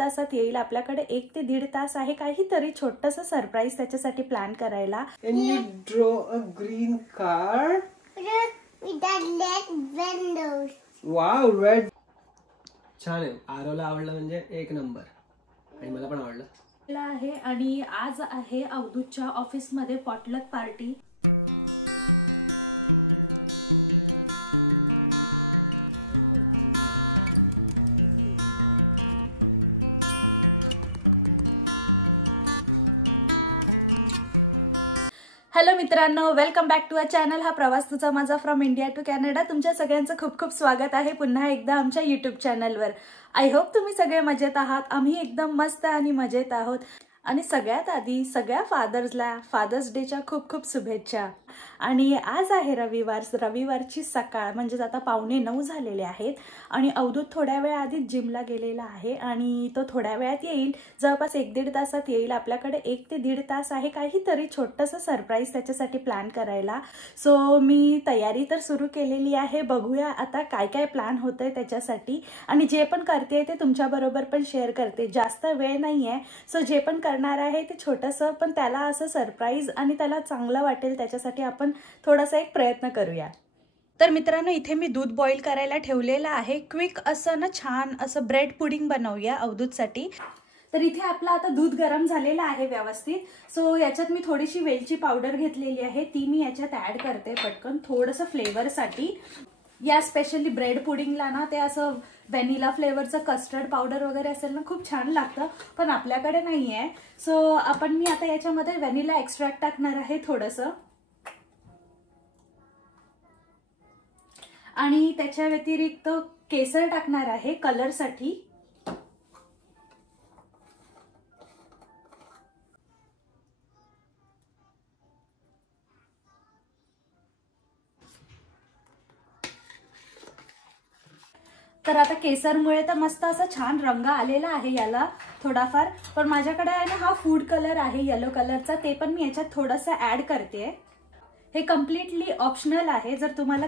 तासात येईल. आपल्याकडे 1 ते 1.5 तास आहे काहीतरी छोटंसं सरप्राईज त्याच्यासाठी प्लॅन करायला. And you draw a green car with the red windows. Wow, red. छान आहे. आरोला आवडलं म्हणजे एक नंबर. आणि मला पण आवडलं आहे. आणि आज आहे अवधूतच्या ऑफिसमध्ये पॉटलक पार्टी. हॅलो मित्रांनो, welcome back to a channel. हा प्रवास तुझा माझा फ्रॉम इंडिया टू कॅनडा. तुमच्या सगळ्यांचं खूप खूप स्वागत आहे पुन्हा एकदा आमच्या यूट्यूब चॅनलवर. आय होप तुम्ही सगळे मजेत आहात. आम्ही एकदम मस्त आणि मजेत आहोत. आणि सगळ्यात आधी सगळ्या फादर्स डेच्या खूप खूप शुभेच्छा. आणि आज आहे रविवारची सकाळ, म्हणजे आता 8:45 झालेले आहेत. आणि अवधूत थोड्या वेळ आधीच जिमला गेलेला आहे आणि तो थोड्या वेळात येईल. जवळपास 1-1.5 तासात येईल. आपल्याकडे 1 ते 1.5 तास आहे काहीतरी छोटंसं सरप्राईज त्याच्यासाठी प्लॅन करायला. सो मी तयारी तर सुरू केलेली आहे. बघूया आता काय काय प्लॅन होतंय त्याच्यासाठी. आणि जे पण करते ते तुमच्याबरोबर पण शेअर करते. जास्त वेळ नाही आहे. सो जे पण करणार आहे ते छोटंसं, पण त्याला असं सरप्राईज आणि त्याला चांगलं वाटेल त्याच्यासाठी आपण थोडासा एक प्रयत्न करूया. तर मित्रांनो, इथे मी दूध बॉईल करायला ठेवलेलं आहे. क्विक असं ना छान असं ब्रेड पुडिंग बनवूया अवधूतसाठी. तर इथे आपलं आता दूध गरम झालेलं आहे व्यवस्थित. सो याच्यात मी थोडीशी वेलची पावडर घेतलेली आहे, ती मी याच्यात ऍड करते पटकन थोडंसं फ्लेवरसाठी. या स्पेशली ब्रेड पुडिंगला ना ते असं व्हॅनिला फ्लेवरचं कस्टर्ड पावडर वगैरे असेल ना खूप छान लागतं, पण आपल्याकडे नाही आहे. सो मी आता याच्यामध्ये व्हॅनिला एक्स्ट्रॅक्ट टाकणार आहे थोडंसं. आणि त्याच्या व्यतिरिक्त केसर टाकणार आहे कलरसाठी. तर आता केसरमुळे तर मस्त असं छान रंग आलेला आहे याला थोडाफार. पण माझ्याकडे आहे ना हा फूड कलर आहे येलो कलरचा, ते पण मी याच्यात थोडंसं ऍड करते. हे कम्प्लिटली ऑप्शनल आहे. जर तुम्हाला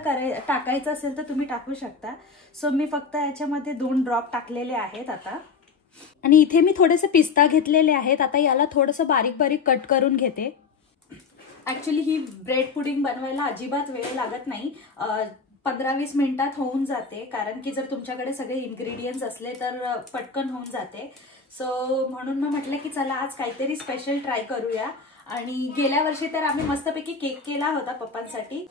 टाकायचं असेल तर तुम्ही टाकू शकता. सो मी फक्त याच्यामध्ये 2 ड्रॉप टाकलेले आहेत आता. आणि इथे मी थोडेसे पिस्ता घेतलेले आहेत. आता याला थोडंसं बारीक बारीक कट करून घेते. ऍक्च्युली ही ब्रेड पुडिंग बनवायला अजिबात वेळ लागत नाही. 15-20 मिनिटात होऊन जाते, कारण की जर तुमच्याकडे सगळे इन्ग्रेडियंट्स असले तर पटकन होऊन जाते. सो म्हणून मी म्हटलं की चला आज काहीतरी स्पेशल ट्राय करूया. आणि गेल्या वर्षी तर आम्ही मस्तपैकी केक केला होता पप्पांसाठी.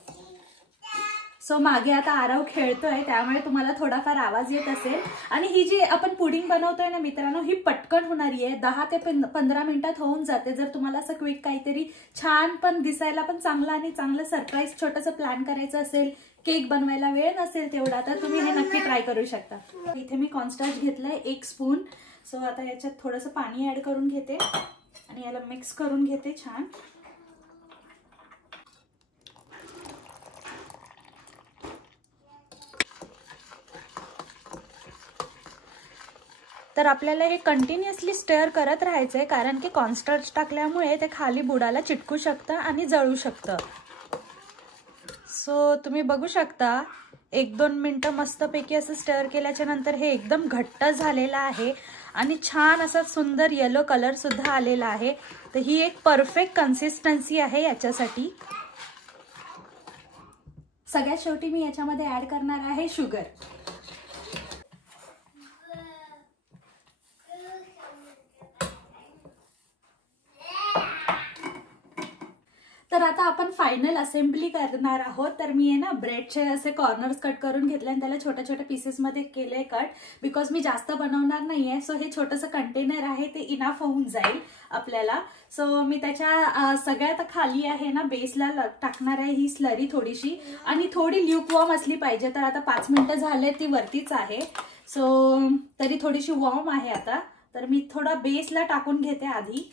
सो मागे आता आरव खेळतोय, त्यामुळे तुम्हाला थोडाफार आवाज येत असेल. आणि ही जी आपण पुडिंग बनवतोय ना मित्रांनो, ही पटकन होणारी आहे. 10 ते 15 मिनिटात होऊन जाते. जर तुम्हाला असं क्विक काहीतरी छान पण दिसायला पण चांगलं आणि चांगलं सरप्राईज छोटंसं प्लॅन करायचं असेल, केक बनवायला वेळ नसेल तेवढा, तर तुम्ही हे नक्की ट्राय करू शकता. इथे मी कॉर्नस्टार्च घेतलंय 1 स्पून. सो आता याच्यात थोडंसं पाणी ऍड करून घेते आणि याला मिक्स करून घेते छान. तर आपल्याला हे कंटिन्युअसली स्टर करत राहायचंय, कारण की कॉर्नस्टार्च टाकल्यामुळे ते खाली बुडाला चिटकू शकतं आणि जळू शकतं. सो तुम्ही बघू शकता 1-2 मिनिटं मस्तपैकी असं स्टर केल्याच्या नंतर हे एकदम घट्ट झालेलं आहे आणि छान असा सुंदर येलो कलर सुद्धा आलेला आहे. तर ही एक परफेक्ट कन्सिस्टन्सी आहे याच्यासाठी. सगळ्यात शेवटी मी याच्यामध्ये ऍड करणार आहे शुगर. तर आता आपण फायनल असेंब्ली करणार आहोत. तर मी आहे ना ब्रेडचे असे कॉर्नर्स कट करून घेतले आणि त्याला छोट्या छोट्या पीसेसमध्ये केले कट, बिकॉज मी जास्त बनवणार नाहीये. सो हे छोटंसं कंटेनर आहे, ते इनफ होऊन जाईल आपल्याला. सो मी त्याच्या सगळ्यात खाली आहे ना बेसला टाकणार आहे ही स्लरी थोडीशी, आणि थोडी ल्यूकवॉर्म असली पाहिजे. तर आता 5 मिनिटं झाले, ती वरतीच आहे. सो तरी थोडीशी वॉर्म आहे आता. तर मी थोडा बेसला टाकून घेते आधी.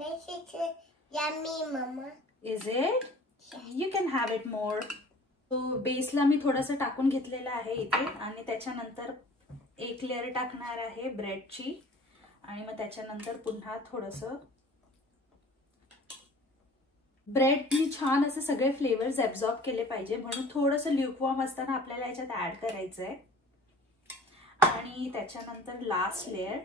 This is yummy, Mama. Is it? You can have it more. So बेसला मी थोडंसं टाकून घेतलेलं आहे इथे. आणि त्याच्यानंतर 1 लेअर टाकणार आहे ब्रेडची. आणि मग त्याच्यानंतर पुन्हा थोडंसं ब्रेडनी छान असे सगळे फ्लेवर्स ॲब्झॉर्ब केले पाहिजे, म्हणून थोडंसं ल्यूकवॉर्म असताना आपल्याला याच्यात ऍड करायचंय. आणि त्याच्यानंतर लास्ट लेअर.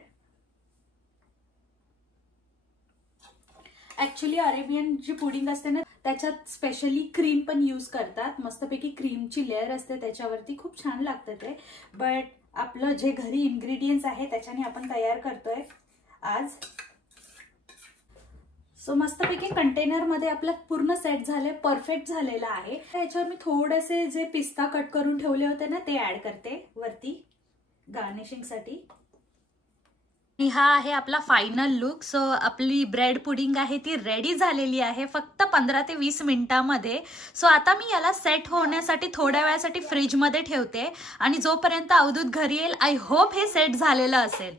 ऍक्च्युली अरेबियन जी पुडिंग असते ना त्याच्यात स्पेशली क्रीम पण यूज करतात. मस्तपैकी क्रीमची लेअर असते त्याच्यावरती, खूप छान लागतं ते. बट आपलं जे घरी इन्ग्रेडियंट्स आहे त्याच्याने आपण तयार करतोय आज. सो मस्तपैकी कंटेनरमध्ये आपलं पूर्ण सेट झाले, परफेक्ट झालेला आहे. याच्यावर मी थोडेसे जे पिस्ता कट करून ठेवले होते ना ते ऍड करते वरती गार्निशिंगसाठी. आणि हा आहे आपला फायनल लुक. सो आपली ब्रेड पुडिंग आहे ती रेडी झालेली आहे फक्त 15 ते 20 मिनिटांमध्ये. सो आता मी याला सेट होण्यासाठी थोड्या वेळासाठी फ्रीजमध्ये ठेवते आणि जोपर्यंत अवधूत घरी येईल आय होप हे सेट झालेलं असेल.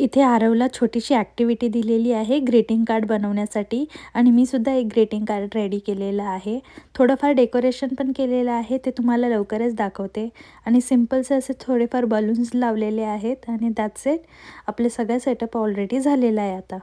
इथे आरवला छोटीशी ॲक्टिव्हिटी दिलेली आहे ग्रीटिंग कार्ड बनवण्यासाठी आणि मी सुद्धा एक ग्रीटिंग कार्ड रेडी केलेलं आहे. थोडंफार डेकोरेशन पण केलेलं आहे, ते तुम्हाला लवकरच दाखवते. आणि सिम्पलसे असे थोडेफार बलून्स लावलेले आहेत आणि दॅट्स इट. आपले सगळं सेटअप ऑलरेडी झालेलं आहे आता.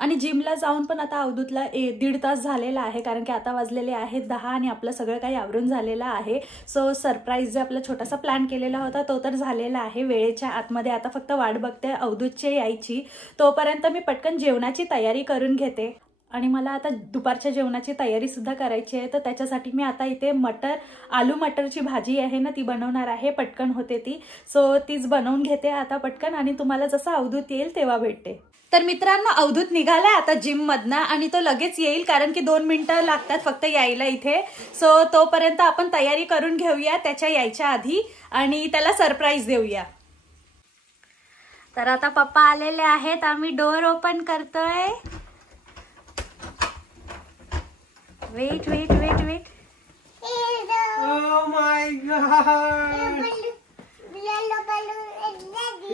आणि जिमला जाऊन पण आता अवधूतला 1.5 तास झालेला आहे, कारण की आता वाजलेले आहेत 10 आणि आपलं सगळं काही आवरून झालेलं आहे. सो सरप्राईज जे आपला छोटासा प्लॅन केलेला होता तो तर झालेला आहे वेळेच्या आतमध्ये. आता फक्त वाट बघते अवधूतची यायची. तोपर्यंत मी पटकन जेवणाची तयारी करून घेते. आणि मला आता दुपारच्या जेवणाची तयारी सुद्धा करायची आहे, तर त्याच्यासाठी मी आता इथे आलू मटरची भाजी आहे ना ती बनवणार आहे. पटकन होते ती, सो तीच बनवून घेते आता पटकन आणि तुम्हाला जसं अवधूत येईल तेव्हा भेटते. तर मित्रांनो अवधूत निघालाय आता जिम मधनं आणि तो लगेच येईल, कारण की 2 मिनिटं लागतात फक्त यायला इथे. सो तोपर्यंत आपण तयारी करून घेऊया त्याच्या यायच्या आधी आणि त्याला सरप्राईज देऊया. तर आता पप्पा आलेले आहेत, आम्ही डोअर ओपन करतोय. Wait wait wait wait. Oh my God!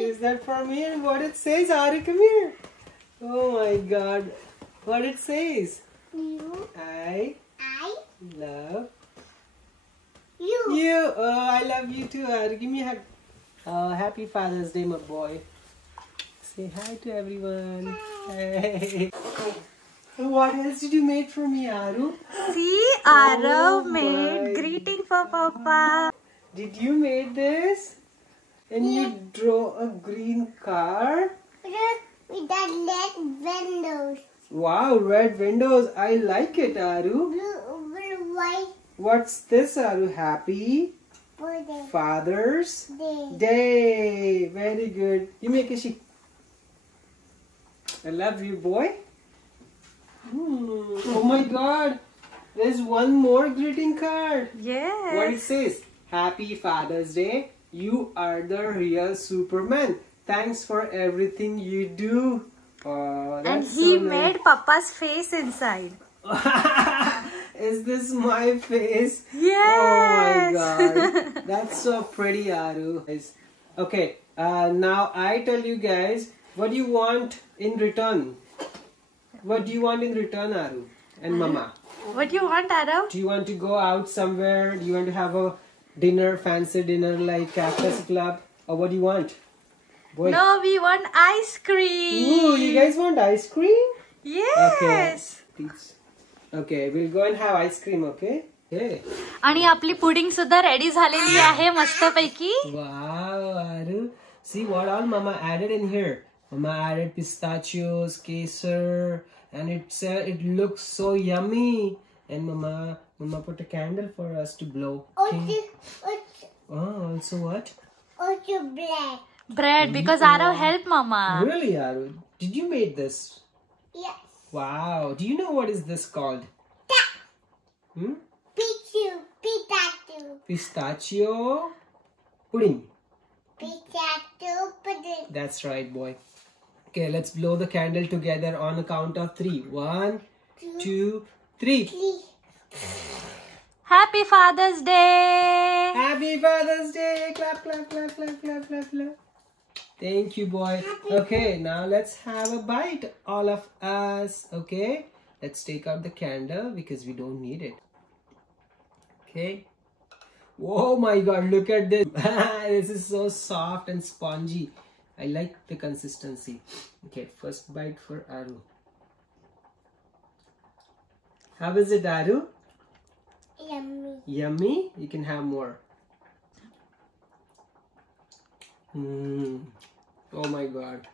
Is that for me? And what it says, Ari, come here. Oh my God. What it says? I love You. you. Oh, I love you too, Ari. Give me a hug. Happy Father's Day, my boy. Say hi to everyone. Hey. What else did you make for me, Aru? See, Arav made greeting for Papa. Did you make this? And you draw a green car? With the red windows. Wow, red windows. I like it, Aru. Blue, white What's this, Aru? Happy birthday. Father's Day. Day. Very good. You make a sheep. I love you, boy. Oh my God. There's one more greeting card. Yes. What it says? Happy Father's Day. You are the real Superman. Thanks for everything you do. Oh, that's And he so nice. made Papa's face inside. Is this my face? Yes. Oh my God. That's so pretty, Aru. Okay, now I tell you guys, what do you want in return? What do you want in return, Aru and Mama? What do you want, Arav? Do you want to go out somewhere? Do you want to have a dinner, fancy dinner like Cactus Club? Or what do you want? Boy. No, we want ice cream. Ooh, you guys want ice cream? Yes. Please. Okay, we'll go and have ice cream, okay? Hey. आणि आपली pudding सुद्धा ready झालेली आहे मस्तपैकी. Wow, Aru. See what all Mama added in here. Mama added pistachios, kesar, and it looks so yummy. And Mama put a candle for us to blow. Also, Also what? also black. Bread because Arav help Mama. Really, Aru? Did you make this? Yes. Wow. Do you know what is this called? Hmm? Pikachu. Pistachio pudding. Pikachu pudding. That's right, boy. Okay, let's blow the candle together on a count of 3. 1, 2, 3. Happy Father's Day. Happy Father's Day! Clap, clap, clap, clap, clap, clap, clap. Thank you, boy. Okay, now let's have a bite, all of us. Okay, let's take out the candle because we don't need it. Okay. Oh my God, look at this. This is so soft and spongy. I like the consistency. Okay, first bite for Aru. How is it, Aru? Yummy. Yummy? You can have more. Oh my God,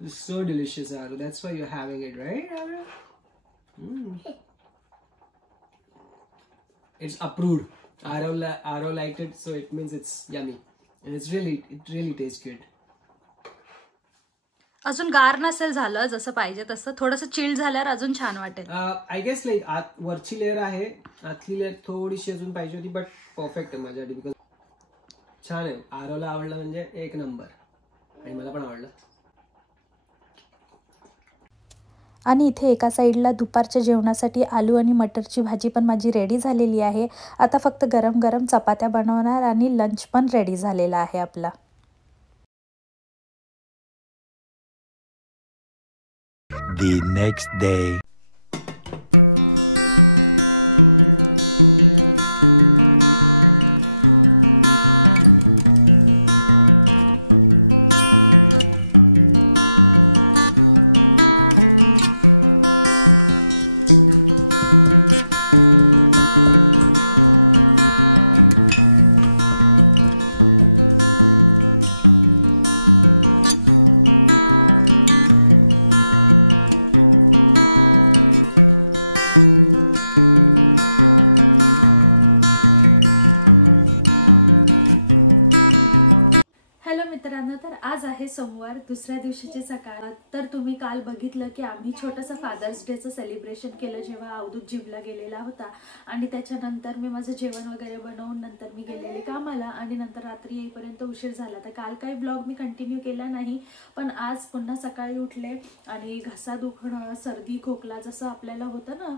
it's so delicious, Aru. That's why you're having it, right, Aru? It's approved. Aru liked it, so it means it's yummy, and it really tastes good. अजून गार नसेल झालं जसं पाहिजे तसं, थोडंसं chilled झाल्यावर अजून छान वाटेल. आय गेस लाईक वरची लेअर आहे, आतली लेअर थोडीशी अजून पाहिजे होती, बट परफेक्ट आहे माझ्यासाठी. बिकॉज छान आहे. आरोला आवडलं म्हणजे एक नंबर, आणि मला पण आवडलं. आणि इथे एका साईडला दुपारच्या जेवणासाठी आलू आणि मटरची भाजी पण माझी रेडी झालेली आहे. आता फक्त गरम गरम चपात्या बनवणार आणि लंच पण रेडी झालेला आहे आपला. The next day. हॅलो मित्रांनो, तर आज आहे सोमवार, दुसऱ्या दिवशीची सकाळ. तर तुम्ही काल बघितलं की आम्ही छोटंसं फादर्स डेचं सेलिब्रेशन केलं जेव्हा अवधूत जिमला गेलेला होता. आणि त्याच्यानंतर मी माझं जेवण वगैरे बनवून नंतर मी गेलेले कामाला, आणि नंतर रात्री येईपर्यंत उशीर झाला. तर काल काही ब्लॉग मी कंटिन्यू केला नाही, पण आज पुन्हा सकाळी उठले आणि घसा दुखणं, सर्दी खोकला जसं आपल्याला होतं ना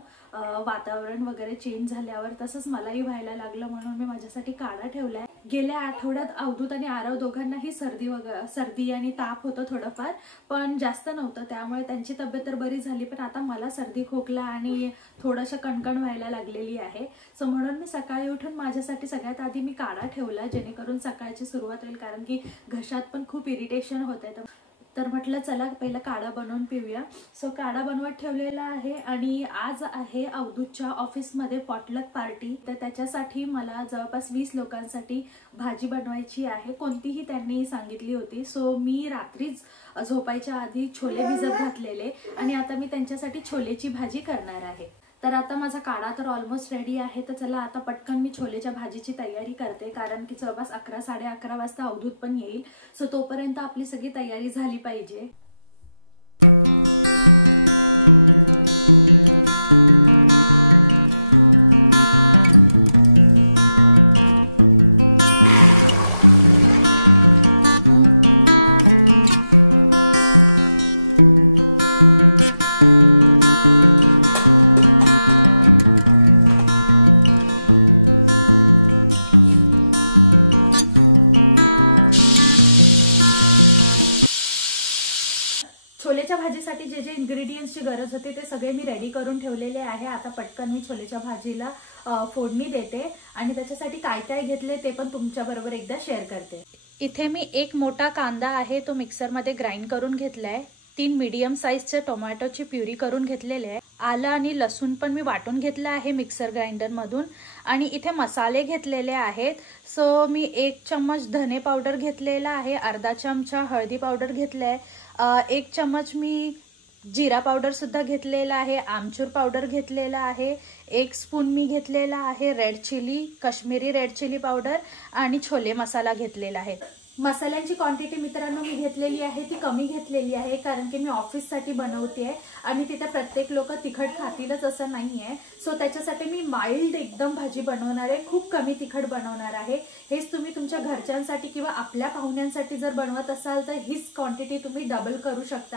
वातावरण वगैरे चेंज झाल्यावर, तसंच मलाही व्हायला लागलं. म्हणून मी माझ्यासाठी काढा ठेवलाय. गेल्या आठवड्यात अवधूत आणि आरव दोघांनाही सर्दी आणि ताप होतं थोडंफार, पण जास्त नव्हतं. त्यामुळे त्यांची तब्येत तर बरी झाली, पण आता मला सर्दी खोकला आणि थोडंसं कणकण व्हायला लागलेली आहे. सो म्हणून मी सकाळी उठून माझ्यासाठी सगळ्यात आधी मी काढा ठेवला, जेणेकरून सकाळची सुरुवात होईल, कारण की घशात पण खूप इरिटेशन होतंय. तर म्हटलं चला पहिला काढा बनवून पिऊया. सो काढा बनवत ठेवलेला आहे. आणि आज आहे अवधूतच्या ऑफिसमध्ये पॉटलक पार्टी. तर त्याच्यासाठी मला जवळपास 20 लोकांसाठी भाजी बनवायची आहे, कोणतीही त्यांनी सांगितली होती. सो मी रात्रीच झोपायच्या आधी छोले भिजत घातलेले, आणि आता मी त्यांच्यासाठी छोलेची भाजी करणार आहे. तर आता माझा काढा तर ऑलमोस्ट रेडी आहे. तर चला आता पटकन मी छोलेच्या भाजीची तयारी करते, कारण की जवळपास 11 साडे11 वाजता अवधूत पण येईल. सो तोपर्यंत आपली सगळी तयारी झाली पाहिजे. छोलेच्या भाजीसाठी जे जे इन्ग्रेडियंट्सची गरज होती ते सगळे मी रेडी करून ठेवलेले आहे. आता पटकन मी छोलेच्या भाजीला फोडणी देते, आणि त्याच्यासाठी काय काय घेतले ते पण तुमच्या बरोबर एकदा शेअर करते. इथे मी एक मोठा कांदा आहे तो मिक्सरमध्ये ग्राइंड करून घेतलाय. 3 मीडियम साईजचे टोमॅटोची प्युरी करून घेतलेले आहे. आलं आणि लसूण पण मी वाटून घेतलं आहे मिक्सर ग्राइंडर मधून. आणि इथे मसाले घेतलेले आहेत. सो मी 1 चम्मच धने पावडर घेतलेला आहे, अर्धा चमचा हळदी पावडर घेतलाय, 1 चम्मच मी जिरा पावडर सुद्धा घेतलेला आहे, आमचूर पावडर घेतलेला आहे, 1 स्पून मी घेतलेला आहे red chilli, Kashmiri red chilli powder, आणि छोले मसाला घेतलेला आहे. मसाल्यांची क्वांटिटी मित्रांनो मी घेतलेली आहे ती कमी घेतलेली आहे, कारण की मी ऑफिससाठी बनवते आणि तिथे प्रत्येक लोक तिखट खातीलच असं नाहीये. सो त्याच्यासाठी मी माइल्ड एकदम भाजी बनवणार आहे, खूप कमी तिखट बनवणार आहे. हेच तुम्ही तुमच्या घरच्यांसाठी किंवा आपल्या पाहुण्यांसाठी जर बनवत असाल तर हीच क्वांटिटी तुम्ही डबल करू शकता.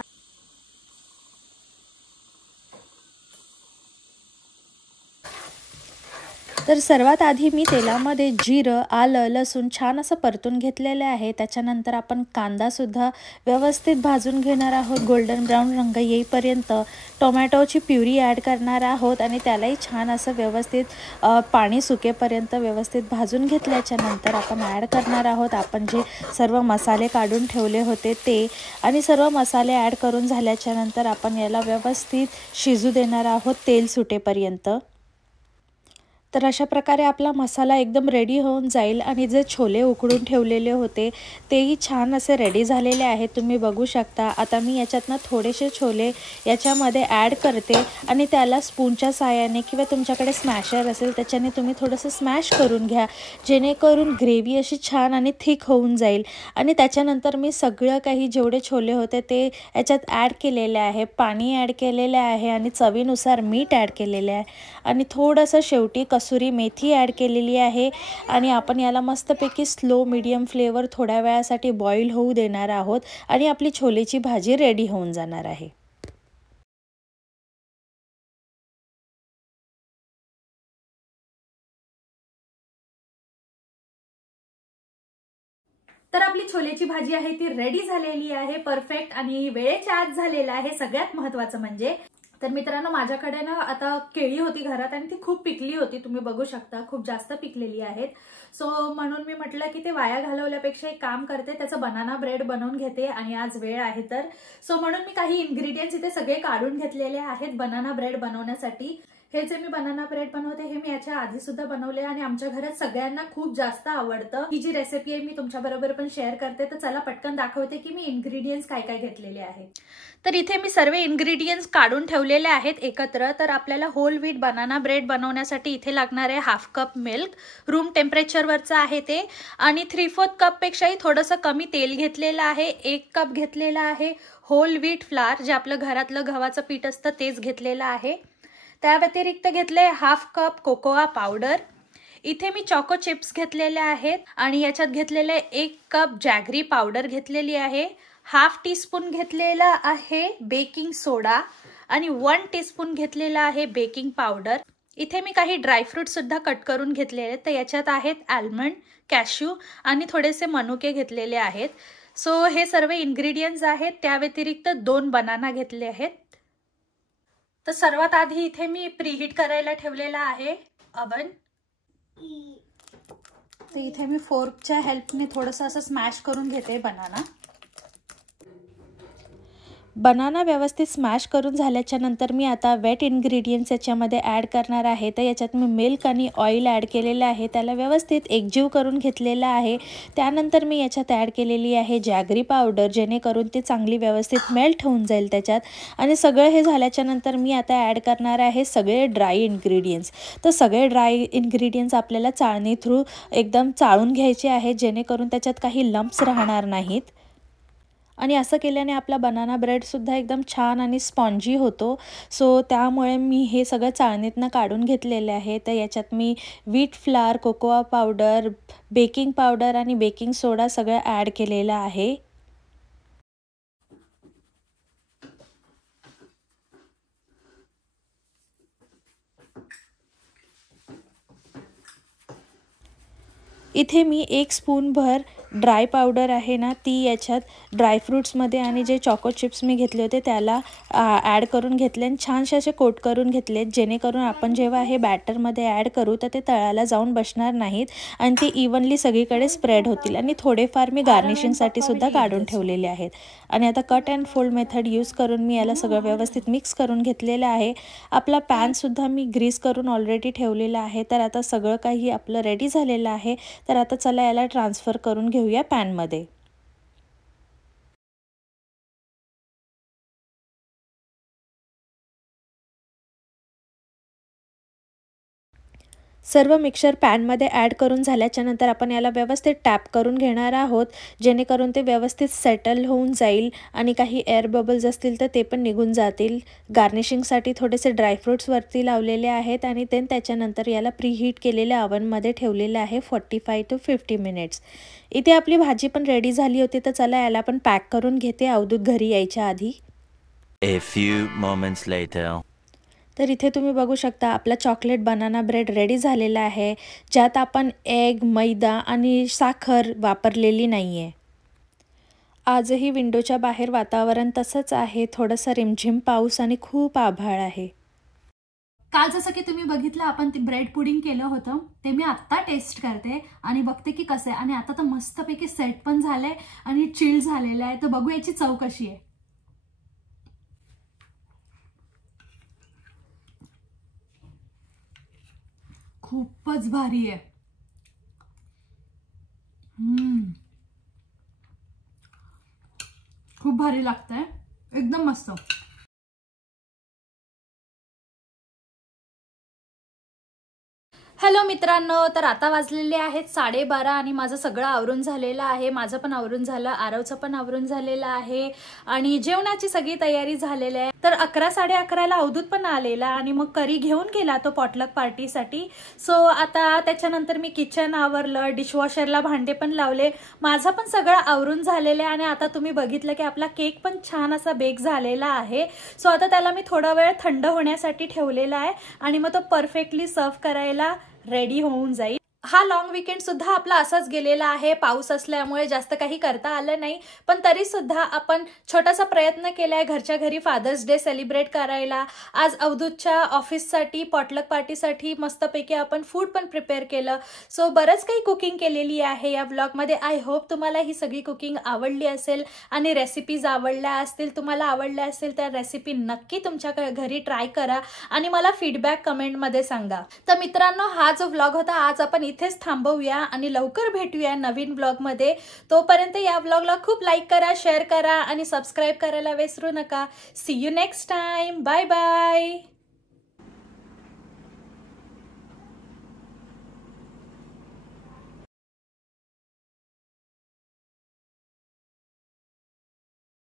तर सर्वात आधी मी तेलामध्ये जिरं, आलं, लसूण छान असं परतून घेतलेलं आहे. त्याच्यानंतर आपण कांदासुद्धा व्यवस्थित भाजून घेणार आहोत, गोल्डन ब्राऊन रंग येईपर्यंत. टोमॅटोची प्युरी ॲड करणार आहोत आणि त्यालाही छान असं व्यवस्थित पाणी सुकेपर्यंत व्यवस्थित भाजून घेतल्याच्या नंतर आपण ॲड करणार आहोत आपण जे सर्व मसाले काढून ठेवले होते ते. आणि सर्व मसाले ॲड करून झाल्याच्या नंतर आपण याला व्यवस्थित शिजू देणार आहोत तेल सुटेपर्यंत. तर अशा प्रकारे आपला मसाला एकदम रेडी होऊन जाईल आणि जे छोले उकडून ठेवलेले होते तेही छान असे रेडी झालेले आहेत, तुम्ही बघू शकता। आता मी याच्यातनं थोडेसे छोले याच्यामध्ये ॲड करते आणि त्याला स्पूनच्या साहाय्याने किंवा तुमच्याकडे स्मॅशर असेल त्याच्याने तुम्ही थोडंसं स्मॅश करून घ्या, जेणेकरून ग्रेव्ही अशी छान आणि थिक होऊन जाईल। आणि त्याच्यानंतर मी सगळं काही जेवढे छोले होते ते याच्यात ॲड केलेले आहे, पाणी ॲड केलेले आहे आणि चवीनुसार मीठ ॲड केलेले आहे आणि थोडंसं शेवटी कसुरी मेथी ॲड केलेली आहे आणि आपण याला मस्तपैकी स्लो मीडियम फ्लेवर थोड्या वेळासाठी बॉईल होऊ देणार आहोत आणि आपली छोलेची भाजी रेडी होऊन जाणार आहे। तर आपली छोलेची भाजी आहे ती रेडी झालेली आहे, परफेक्ट आणि वेळेच्या आत झालेला आहे। सगळ्यात महत्त्वाचं म्हणजे तर मित्रांनो, माझ्याकडे ना आता केळी होती घरात आणि ती खूप पिकली होती, तुम्ही बघू शकता खूप जास्त पिकलेली आहेत। सो म्हणून मी म्हटलं की ते वाया घालवल्यापेक्षा एक काम करते, त्याचं बनाना ब्रेड बनवून घेते आणि आज वेळ आहे तर सो म्हणून मी काही इन्ग्रेडियंट्स इथे सगळे काढून घेतलेले आहेत बनाना ब्रेड बनवण्यासाठी। हे जे मी बनाना ब्रेड बनवते हे मी याच्या आधी सुद्धा बनवले आणि आमच्या घरात सगळ्यांना खूप जास्त आवडतं। ही जी रेसिपी आहे मी तुमच्या बरोबर पण शेअर करते, तर चला पटकन दाखवते की मी इन्ग्रेडियंट्स काय काय घेतलेले आहेत। तर इथे मी सर्व इन्ग्रेडियंट्स काढून ठेवलेले आहेत एकत्र। तर आपल्याला होल व्हीट बनाना ब्रेड बनवण्यासाठी इथे लागणार आहे हाफ कप मिल्क, रूम टेम्परेचरवरचं आहे ते, आणि 3/4 कप पेक्षाही थोडंसं कमी तेल घेतलेलं आहे। 1 कप घेतलेला आहे होल व्हीट फ्लार, जे आपलं घरातलं गव्हाचं पीठ असतं तेच घेतलेलं आहे। त्या व्यतिरिक्त घेतले हाफ कप कोकोआ पावडर, इथे मी चॉको चिप्स घेतलेले आहेत आणि याच्यात घेतलेले 1 कप जॅगरी पावडर घेतलेली आहे, हाफ टीस्पून घेतलेला आहे बेकिंग सोडा आणि 1 टीस्पून घेतलेला आहे बेकिंग पावडर। इथे मी काही ड्रायफ्रूट सुद्धा कट करून घेतलेले, तर याच्यात आहेत आल्मंड, कॅश्यू आणि थोडेसे मनुके घेतलेले आहेत। सो हे सर्व इन्ग्रेडियंट्स आहेत। त्या व्यतिरिक्त 2 बनाना घेतले आहेत। तर सर्वात आधी इथे मी प्रीहीट करायला ठेवलेला आहे अवन। तर इथे मी फोर्कच्या हेल्पने थोडंसं असं स्मॅश करून घेते बनाना व्यवस्थित स्मॅश करून झाल्याच्या नंतर मी आता वेट इन्ग्रेडियंट्स याच्यामध्ये ॲड करणार आहे। तर याच्यात मी मिल्क आणि ऑइल ॲड केलेलं आहे, त्याला व्यवस्थित एकजीव करून घेतलेला आहे। त्यानंतर मी याच्यात ॲड केलेली आहे जॅगरी पावडर, जेणेकरून ती चांगली व्यवस्थित मेल्ट होऊन जाईल त्याच्यात। आणि सगळं हे झाल्याच्या नंतर मी आता ॲड करणार आहे सगळे ड्राय इन्ग्रेडियंट्स। तर सगळे ड्राय इन्ग्रेडियंट्स आपल्याला चाळणी थ्रू एकदम चाळून घ्यायचे आहेत, जेणेकरून त्याच्यात काही लम्प्स राहणार नाहीत आणि असं केल्याने आपला बनाना ब्रेड सुद्धा एकदम छान आणि स्पॉन्जी होतो। सो त्यामुळे मी हे सगळं चाळणीतनं काढून घेतलेले आहे। तर याच्यात मी wheat flour, cocoa powder, baking powder आणि बेकिंग सोडा सगळं ॲड केलेलं आहे। इथे मी 1 स्पूनभर ड्राय पावडर आहे ना ती याच्यात ड्रायफ्रूट्समध्ये आणि जे चॉको चिप्स मी घेतले होते त्याला ॲड करून घेतले आणि छानसे असे कोट करून घेतलेत, जेणेकरून आपण जेव्हा हे बॅटरमध्ये ॲड करू तर ते तळाला जाऊन बसणार नाहीत आणि ते इव्हनली सगळीकडे स्प्रेड होतील। आणि थोडेफार मी गार्निशिंगसाठी सुद्धा काढून ठेवलेले आहेत। आणि आता cut and fold method use करून मी याला सगळं व्यवस्थित मिक्स करून घेतलेलं आहे। आपला पॅनसुद्धा मी ग्रीस करून ऑलरेडी ठेवलेला आहे। तर आता सगळं काही आपलं रेडी झालेलं आहे। तर आता चला याला ट्रान्सफर करून घेऊया पॅनमध्ये। सर्व मिक्सचर पॅनमध्ये ॲड करून झाल्याच्या नंतर आपण याला व्यवस्थित टॅप करून घेणार आहोत, जेणेकरून ते व्यवस्थित सेटल होऊन जाईल आणि काही एअर बबल्स असतील तर ते पण निघून जातील। गार्निशिंगसाठी थोडेसे ड्रायफ्रूट्स वरती लावलेले आहेत आणि त्याच्यानंतर याला प्रीहीट केलेल्या अवनमध्ये ठेवलेलं आहे 45 to 50 मिनिट्स। इथे आपली भाजी पण रेडी झाली होती, तर चला याला पण पॅक करून घेते अवधूत घरी यायच्या आधी। A few moments later. तर इथे तुम्ही बघू शकता आपला चॉकलेट बनाना ब्रेड रेडी झालेला आहे, ज्यात आपण एग, मैदा आणि साखर वापरलेली नाही आहे। आजही विंडोच्या बाहेर वातावरण तसंच आहे, थोडंसं रिमझिम पाऊस आणि खूप आभाळ आहे। काल जसं की तुम्ही बघितलं आपण ते ब्रेड पुडिंग केलं होतं, ते मी आत्ता टेस्ट करते आणि बघते की कसं आहे। आणि आता तर मस्तपैकी सेट पण झालंय आणि चिल झालेलं आहे, तर बघू याची चव कशी आहे। खूपच भारी आहे. खूप भारी लागतंय, एकदम मस्त. हॅलो मित्रांनो, तर आता वाजलेले आहेत 12:30 आणि माझं सगळं आवरून झालेलं आहे. माझं पण आवरून झालं, आरवचं पण आवरून झालेलं आहे आणि जेवणाची सगळी तयारी झालेली आहे. तर 11, 11:30ला अवधूत पण आलेला आणि मग करी घेऊन गेला तो पॉटलक पार्टीसाठी. सो आता त्याच्यानंतर मी किचन आवरलं, डिशवॉशरला भांडे पण लावले, माझं पण सगळं आवरून झालेलं आहे. आणि आता तुम्ही बघितलं की आपला केक पण छान असा बेक झालेला आहे. सो आता त्याला मी थोडा वेळ थंड होण्यासाठी ठेवलेला आहे आणि मग तो परफेक्टली सर्व करायला रेडी होऊन जाईल. हा लॉंग वीकेंड सुद्धा आपला असाच गेलेला आहे. पाऊस असल्यामुळे जास्त काही करता आलं नाही, पण तरी सुद्धा आपण छोटासा प्रयत्न केलाय घरच्या घरी फादर्स डे सेलिब्रेट करायला. आज अवधूतच्या ऑफिससाठी पॉटलक पार्टीसाठी मस्तपैकी आपण फूड पण प्रिपेअर केलं. सो बरंच काही कुकिंग केलेली आहे या ब्लॉगमध्ये. आय होप तुम्हाला ही सगळी कुकिंग आवडली असेल आणि रेसिपीज आवडल्या असतील. तुम्हाला आवडल्या असेल तर रेसिपी नक्की तुमच्या घरी ट्राय करा आणि मला फीडबॅक कमेंटमध्ये सांगा. तर मित्रांनो, हा जो ब्लॉग होता आज आपण इथेच थांबवूया आणि लवकर भेटूया नवीन ब्लॉगमध्ये. तोपर्यंत या ब्लॉगला खूप लाईक करा, शेअर करा आणि सबस्क्राईब करायला विसरू नका. See you next time. Bye bye.